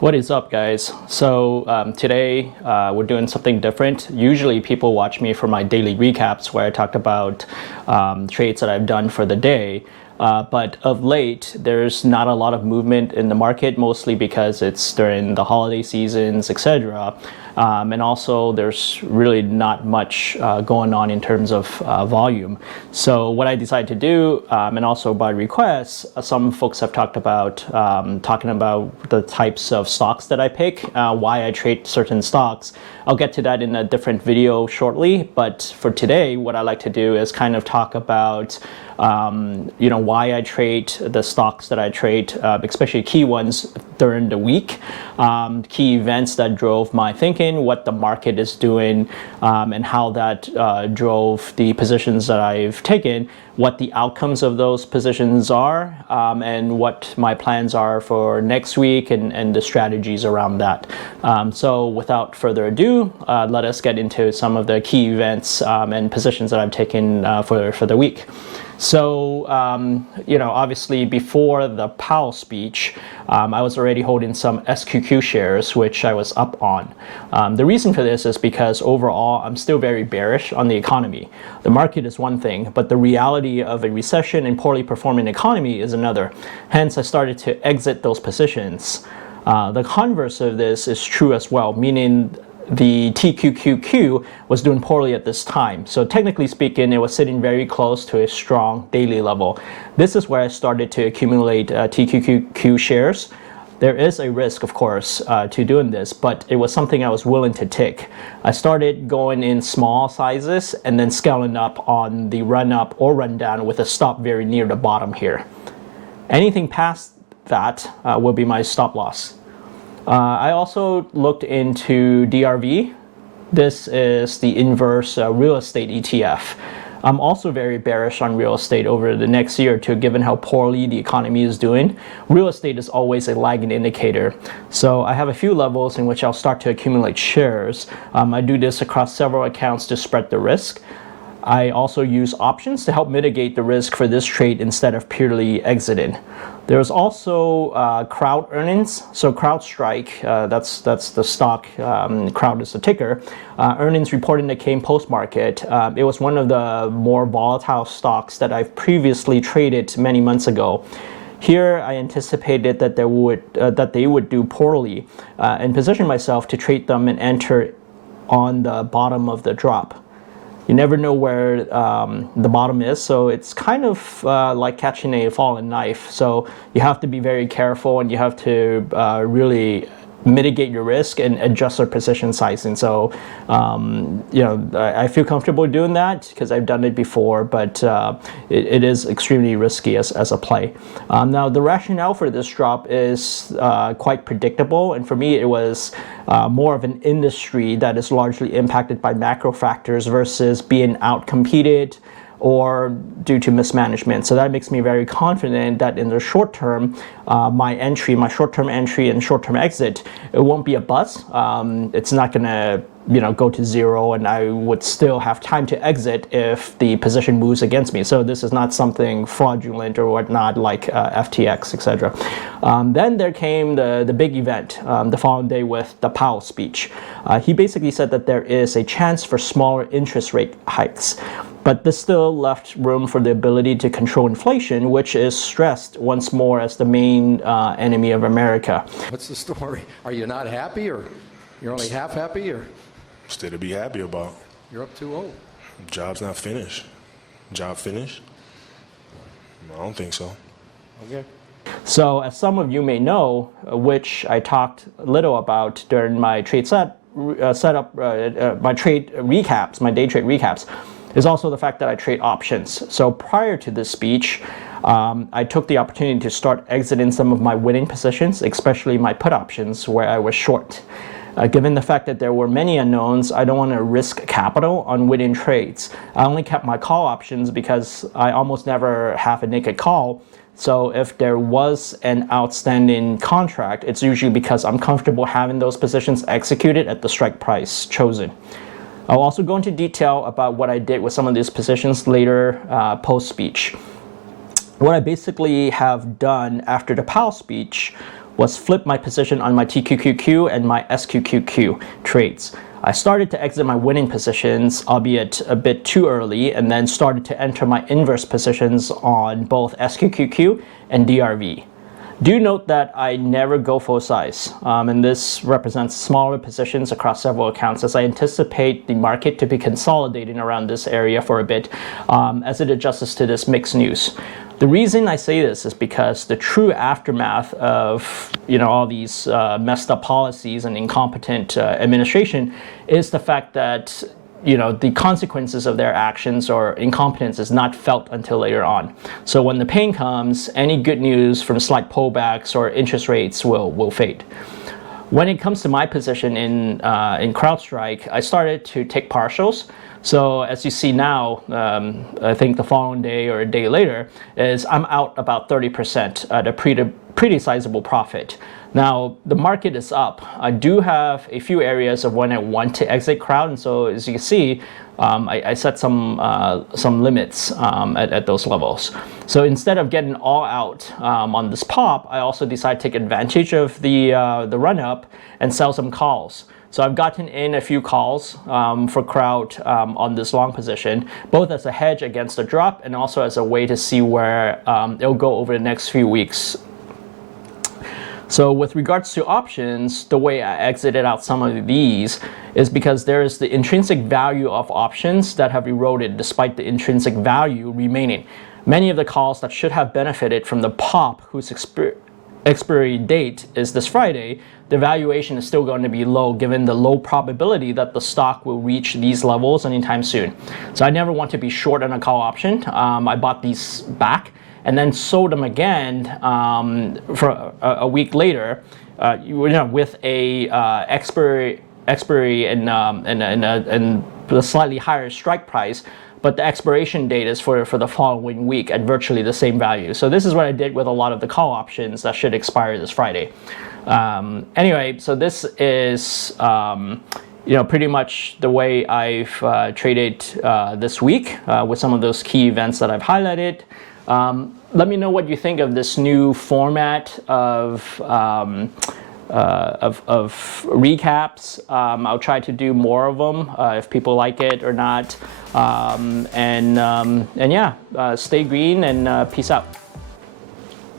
What is up, guys? So today we're doing something different. Usually people watch me for my daily recaps where I talk about trades that I've done for the day. But of late, there's not a lot of movement in the market, mostly because it's during the holiday seasons, etc. And also, there's really not much going on in terms of volume. So what I decided to do, and also by request, some folks have talked about talking about the types of stocks that I pick, why I trade certain stocks. I'll get to that in a different video shortly. But for today, what I like to do is kind of talk about why I trade the stocks that I trade, especially key ones during the week, key events that drove my thinking, what the market is doing, and how that drove the positions that I've taken, what the outcomes of those positions are, and what my plans are for next week and the strategies around that. So without further ado, let us get into some of the key events and positions that I've taken for the week. So, obviously before the Powell speech, I was already holding some SQQQ shares, which I was up on. The reason for this is because overall, I'm still very bearish on the economy. The market is one thing, but the reality of a recession and poorly performing economy is another. Hence, I started to exit those positions. The converse of this is true as well, meaning the TQQQ was doing poorly at this time. So technically speaking, it was sitting very close to a strong daily level. This is where I started to accumulate TQQQ shares. There is a risk, of course, to doing this, but it was something I was willing to take. I started going in small sizes and then scaling up on the run up or run down with a stop very near the bottom here. Anything past that will be my stop loss. I also looked into DRV. This is the inverse real estate ETF. I'm also very bearish on real estate over the next year or two, given how poorly the economy is doing. Real estate is always a lagging indicator. So I have a few levels in which I'll start to accumulate shares. I do this across several accounts to spread the risk. I also use options to help mitigate the risk for this trade instead of purely exiting. There's also crowd earnings. So CrowdStrike, that's the stock, crowd is the ticker. Earnings reporting that came post-market. It was one of the more volatile stocks that I've previously traded many months ago. Here, I anticipated that they would do poorly and positioned myself to trade them and enter on the bottom of the drop. You never know where the bottom is, so it's kind of like catching a fallen knife. So you have to be very careful and you have to really mitigate your risk and adjust your position sizing. So, I feel comfortable doing that because I've done it before, but it is extremely risky as a play. Now, the rationale for this drop is quite predictable, and for me, it was more of an industry that is largely impacted by macro factors versus being outcompeted or due to mismanagement. So that makes me very confident that in the short term, my short-term entry and short-term exit, it won't be a bust. It's not gonna go to zero, and I would still have time to exit if the position moves against me. So this is not something fraudulent or whatnot like FTX, etc. Then there came the big event the following day with the Powell speech. He basically said that there is a chance for smaller interest rate hikes. But this still left room for the ability to control inflation, which is stressed once more as the main enemy of America. What's the story? Are you not happy, or you're only half happy, or? Still to be happy about. You're up 2-0. Job's not finished. Job finished? I don't think so. Okay. So as some of you may know, which I talked a little about during my trade my trade recaps, my day trade recaps, is also the fact that I trade options. So prior to this speech, I took the opportunity to start exiting some of my winning positions, especially my put options where I was short. Given the fact that there were many unknowns, I don't want to risk capital on winning trades. I only kept my call options because I almost never have a naked call. So if there was an outstanding contract, it's usually because I'm comfortable having those positions executed at the strike price chosen. I'll also go into detail about what I did with some of these positions later post-speech. What I basically have done after the Powell speech was flip my position on my TQQQ and my SQQQ trades. I started to exit my winning positions, albeit a bit too early, and then started to enter my inverse positions on both SQQQ and DRV. Do note that I never go full size, and this represents smaller positions across several accounts as I anticipate the market to be consolidating around this area for a bit as it adjusts to this mixed news. The reason I say this is because the true aftermath of all these messed up policies and incompetent administration is the fact that the consequences of their actions or incompetence is not felt until later on. So when the pain comes, any good news from slight pullbacks or interest rates will fade. When it comes to my position in CrowdStrike, I started to take partials. So as you see now, I think the following day or a day later, is I'm out about 30% at a pretty sizable profit. Now, the market is up. I do have a few areas of when I want to exit crowd, and so as you can see, I set some limits at those levels. So instead of getting all out on this pop, I also decided to take advantage of the run-up and sell some calls. So I've gotten in a few calls for crowd on this long position, both as a hedge against the drop and also as a way to see where it'll go over the next few weeks. So with regards to options, the way I exited out some of these is because there is the intrinsic value of options that have eroded despite the intrinsic value remaining. Many of the calls that should have benefited from the pop whose expiry date is this Friday, the valuation is still going to be low given the low probability that the stock will reach these levels anytime soon. So I never want to be short on a call option. I bought these back and then sold them again for a week later with a expiry and a slightly higher strike price, but the expiration date is for the following week at virtually the same value. So this is what I did with a lot of the call options that should expire this Friday. Anyway, so this is pretty much the way I've traded this week with some of those key events that I've highlighted. Let me know what you think of this new format of recaps. I'll try to do more of them if people like it or not. And yeah, stay green and peace out.